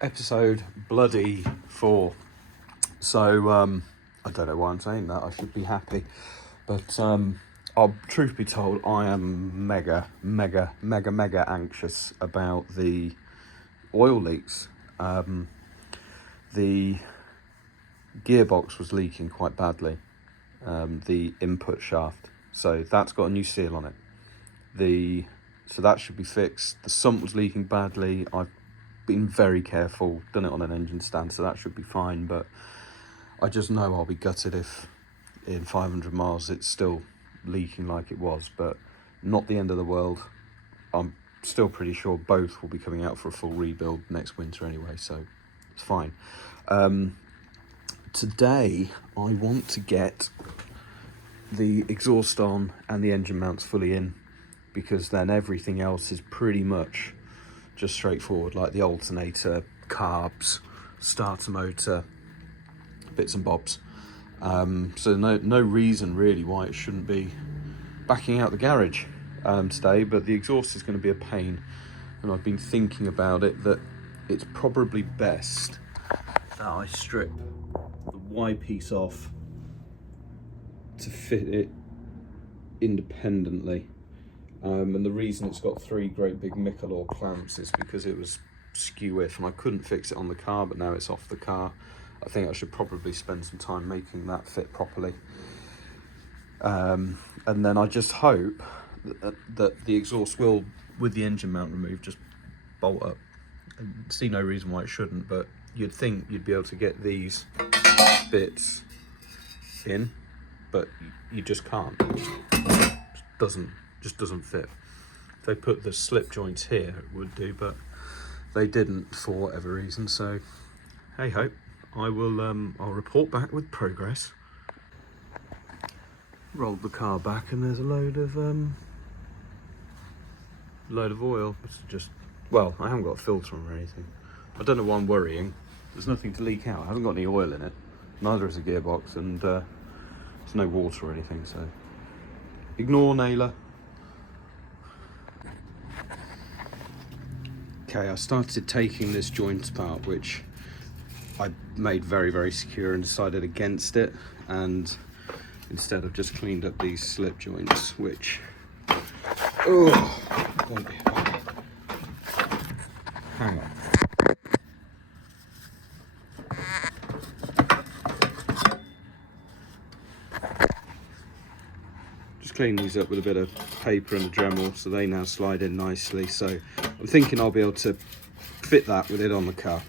episode bloody 4. So I don't know why I'm saying that. I should be happy, but truth be told, I am mega anxious about the oil leaks. The gearbox was leaking quite badly, the input shaft, so that's got a new seal on it. So that should be fixed. The sump was leaking badly. I've been very careful, done it on an engine stand, so that should be fine, but I just know I'll be gutted if in 500 miles it's still leaking like it was, but not the end of the world. I'm still pretty sure both will be coming out for a full rebuild next winter anyway, so it's fine. Today I want to get the exhaust on and the engine mounts fully in, because then everything else is pretty much just straightforward, like the alternator, carbs, starter motor, bits and bobs. So no reason really why it shouldn't be backing out the garage today, but the exhaust is going to be a pain, and I've been thinking about it, that it's probably best that I strip the Y piece off to fit it independently. And the reason it's got 3 great big Michelor clamps is because it was skew-if and I couldn't fix it on the car, but now it's off the car. I think I should probably spend some time making that fit properly. And then I just hope that the exhaust will, with the engine mount removed, just bolt up. I see no reason why it shouldn't, but you'd think you'd be able to get these bits in, but you just can't. It just doesn't fit. If they put the slip joints here, it would do, but they didn't for whatever reason. So hey ho, I'll report back with progress. Rolled the car back and there's a load of oil. It's just, well, I haven't got a filter on or anything. I don't know why I'm worrying. There's nothing to leak out. I haven't got any oil in it. Neither is a gearbox, and there's no water or anything, so ignore Naylor. Okay, I started taking this joint apart, which I made very secure, and decided against it, and instead I've just cleaned up these slip joints, which, hang on. Just clean these up with a bit of paper and a Dremel, so they now slide in nicely. So I'm thinking I'll be able to fit that with it on the car.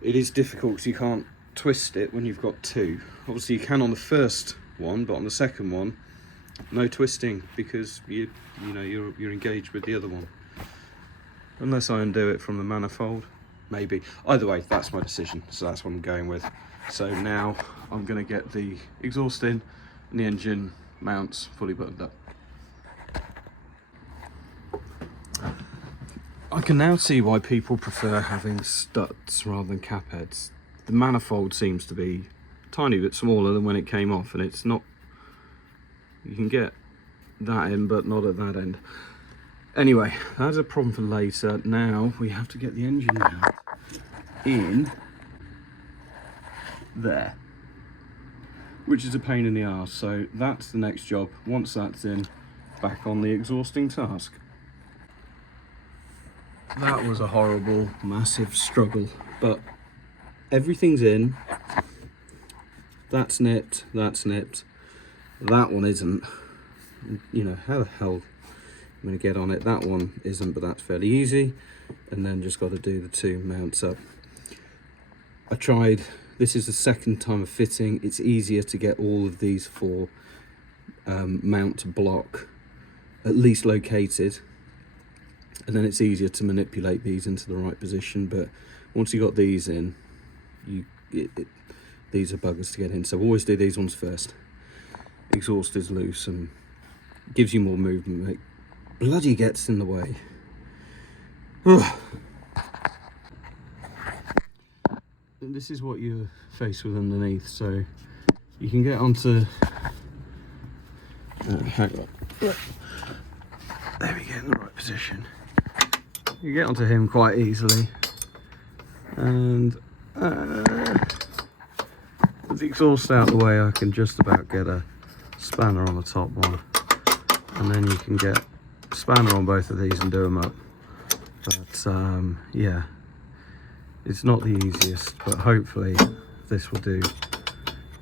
It is difficult because you can't twist it when you've got 2. Obviously you can on the first one, but on the second one, no twisting, because you're engaged with the other one. Unless I undo it from the manifold, maybe. Either way, that's my decision, so that's what I'm going with. So now I'm going to get the exhaust in and the engine mounts fully buttoned up. I can now see why people prefer having studs rather than cap heads. The manifold seems to be a tiny bit smaller than when it came off, and it's not, you can get that in but not at that end. Anyway, that's a problem for later. Now we have to get the engine mount in there, which is a pain in the arse. So that's the next job. Once that's in, back on the exhausting task. That was a horrible, massive struggle, but everything's in. That's nipped, that's nipped. That one isn't. You know, how the hell I'm going to get on it? That one isn't, but that's fairly easy. And then just got to do the 2 mounts up. I tried, this is the second time of fitting. It's easier to get all of these 4 mount to block at least located, and then it's easier to manipulate these into the right position. But once you got these in, these are buggers to get in, so always do these ones first. Exhaust is loose and gives you more movement. It bloody gets in the way. This is what you're faced with underneath, so you can get onto hang on. There we go, in the right position. You get onto him quite easily. And with the exhaust out of the way, I can just about get a spanner on the top one, and then you can get a spanner on both of these and do them up. But yeah, it's not the easiest, but hopefully this will do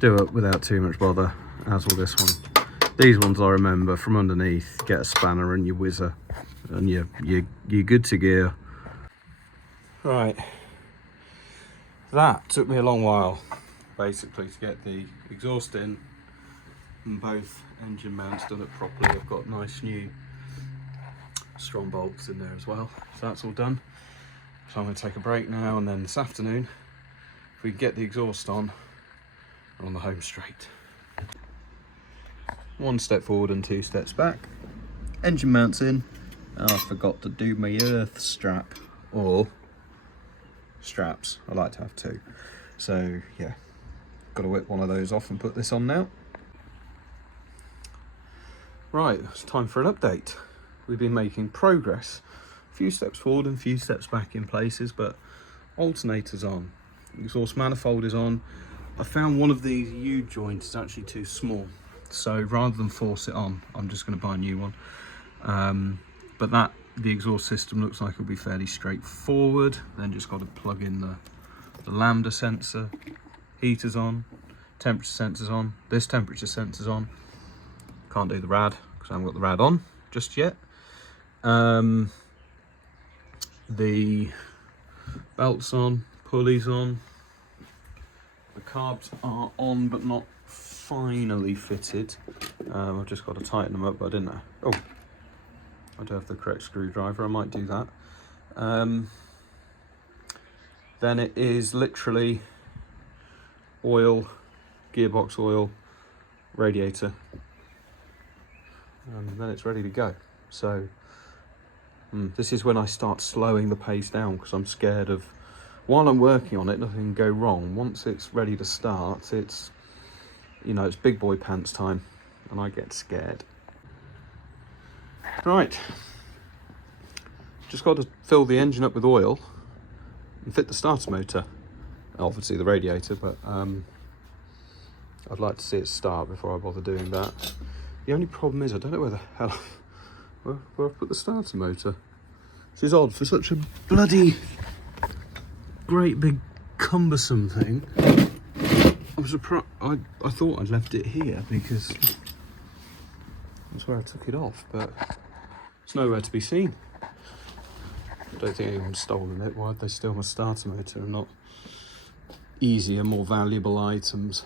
it without too much bother, as will this one. These ones I remember from underneath, get a spanner and you whizzer, and you're good to gear. Right, that took me a long while, basically, to get the exhaust in and both engine mounts done it properly. I've got nice new strong bolts in there as well, so that's all done. So I'm going to take a break now, and then this afternoon, if we can get the exhaust on, we're on the home straight. 1 step forward and 2 steps back. Engine mounts in. And I forgot to do my earth strap, or straps. I like to have 2. So yeah, got to whip one of those off and put this on now. Right, it's time for an update. We've been making progress. A few steps forward and a few steps back in places, but alternator's on. Exhaust manifold is on. I found one of these U-joints is actually too small. So rather than force it on, I'm just going to buy a new one. But the exhaust system looks like it'll be fairly straightforward. Then just got to plug in the lambda sensor. Heater's on, temperature sensor's on. This temperature sensor's on. Can't do the rad because I haven't got the rad on just yet. The belt's on, pulley's on. The carbs are on but not finally fitted. I've just got to tighten them up, but I didn't know. Oh, I do have the correct screwdriver, I might do that. Then it is literally oil, gearbox oil, radiator, and then it's ready to go. So this is when I start slowing the pace down, because I'm scared of, while I'm working on it, nothing can go wrong. Once it's ready to start, it's, you know, it's big boy pants time, and I get scared. Right, just got to fill the engine up with oil and fit the starter motor. Obviously the radiator, but I'd like to see it start before I bother doing that. The only problem is I don't know where the hell where I've put the starter motor. This is odd for such a bloody great big cumbersome thing. I was surprised. I thought I'd left it here because that's where I took it off, but it's nowhere to be seen. I don't think anyone's stolen it. Why'd they steal my starter motor and not easier, more valuable items?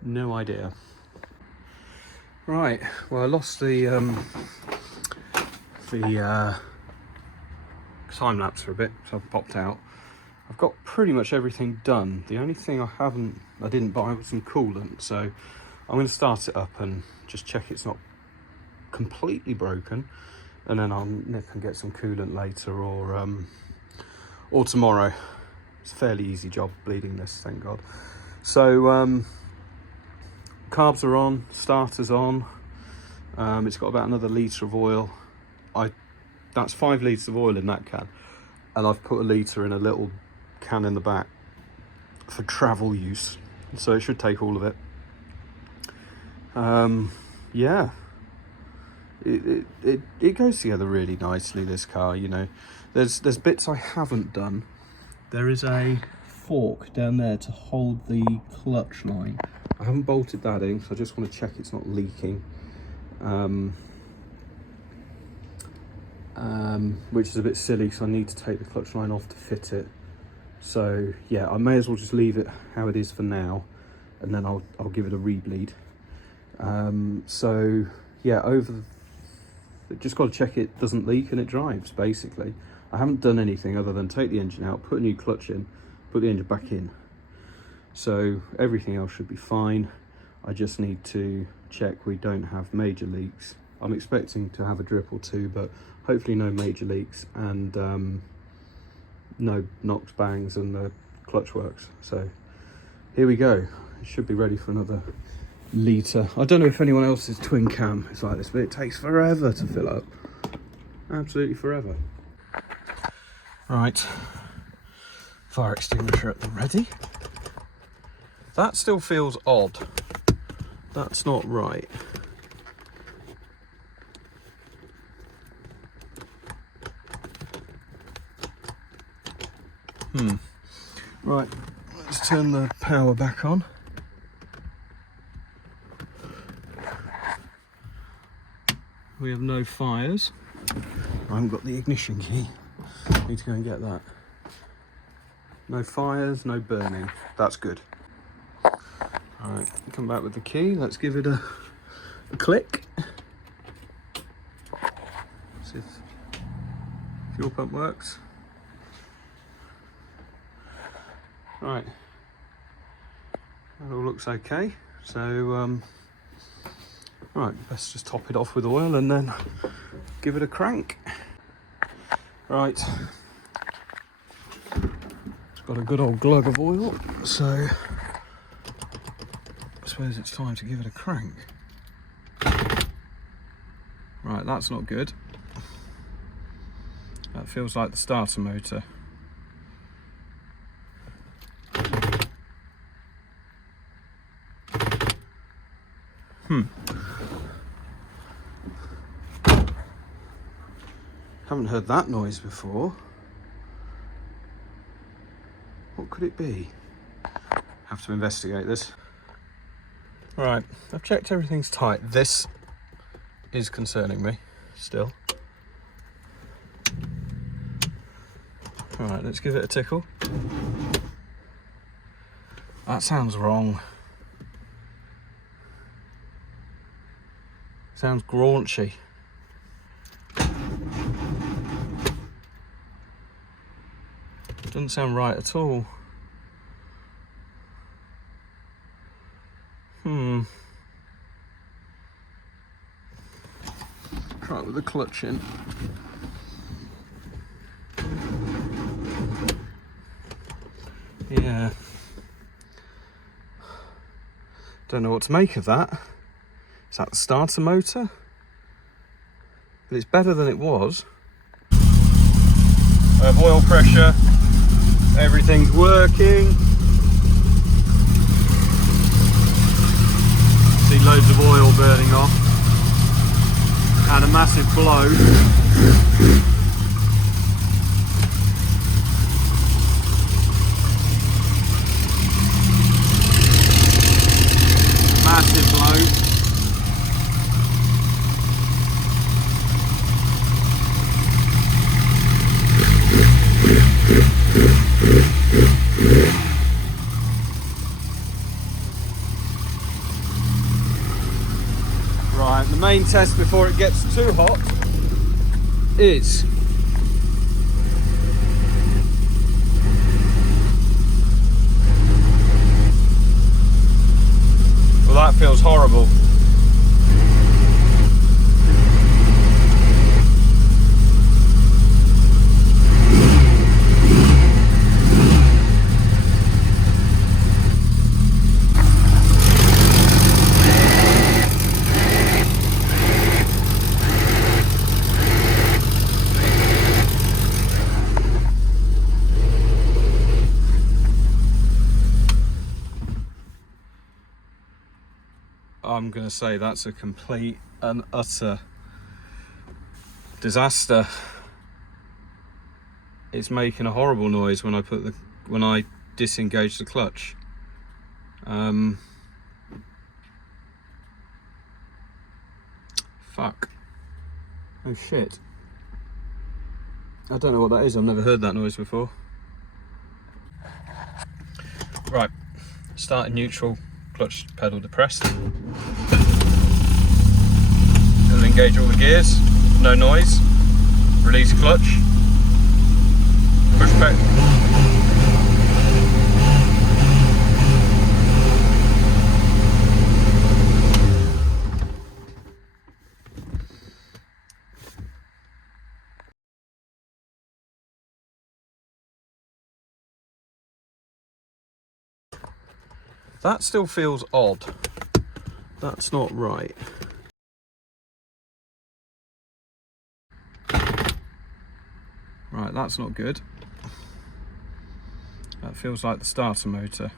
No idea. Right, well, I lost the time lapse for a bit, so I've popped out. I've got pretty much everything done. The only thing I didn't buy was some coolant, so I'm going to start it up and just check it's not completely broken, and then I'll nip and get some coolant later, or tomorrow. It's a fairly easy job bleeding this, thank God. So carbs are on, starter's on. It's got about another litre of oil. That's 5 litres of oil in that can, and I've put a litre in a little can in the back for travel use, so it should take all of it. Yeah, it goes together really nicely, this car. You know, there's bits I haven't done. There is a fork down there to hold the clutch line. I haven't bolted that in, so I just want to check it's not leaking, which is a bit silly because I need to take the clutch line off to fit it. So yeah, I may as well just leave it how it is for now, and then I'll give it a rebleed. So yeah, just got to check it doesn't leak and it drives, basically. I haven't done anything other than take the engine out, put a new clutch in, put the engine back in. So everything else should be fine. I just need to check we don't have major leaks. I'm expecting to have a drip or two, but hopefully no major leaks, and no knocks, bangs, and the clutch works. So here we go. It should be ready for another litre. I don't know if anyone else's twin cam is like this, but it takes forever to fill up. Absolutely forever. Right, Fire extinguisher at the ready. That still feels odd. That's not right. Right, let's turn the power back on. We have no fires. I haven't got the ignition key. Need to go and get that. No fires, no burning. That's good. Alright, come back with the key. Let's give it a click. See if fuel pump works. Right. That all looks okay. So, right, let's just top it off with oil and then give it a crank. Right. It's got a good old glug of oil, so I suppose it's time to give it a crank. Right, that's not good. That feels like the starter motor. Haven't heard that noise before. What could it be? Have to investigate this. Right, I've checked everything's tight. This is concerning me still. Alright, let's give it a tickle. That sounds wrong. Sounds graunchy. Doesn't sound right at all. Try it with the clutch in. Yeah. Don't know what to make of that. Is that the starter motor? But it's better than it was. I have oil pressure. Everything's working. See loads of oil burning off. And a massive blow. Massive blow. Right, the main test before it gets too hot is well, that feels horrible. I'm going to say that's a complete and utter disaster. It's making a horrible noise when I disengage the clutch. Fuck. Oh shit. I don't know what that is. I've never heard that noise before. Right, start in neutral. Clutch pedal depressed. It'll engage all the gears, no noise. Release clutch. Push back. That still feels odd. That's not right. Right, that's not good. That feels like the starter motor.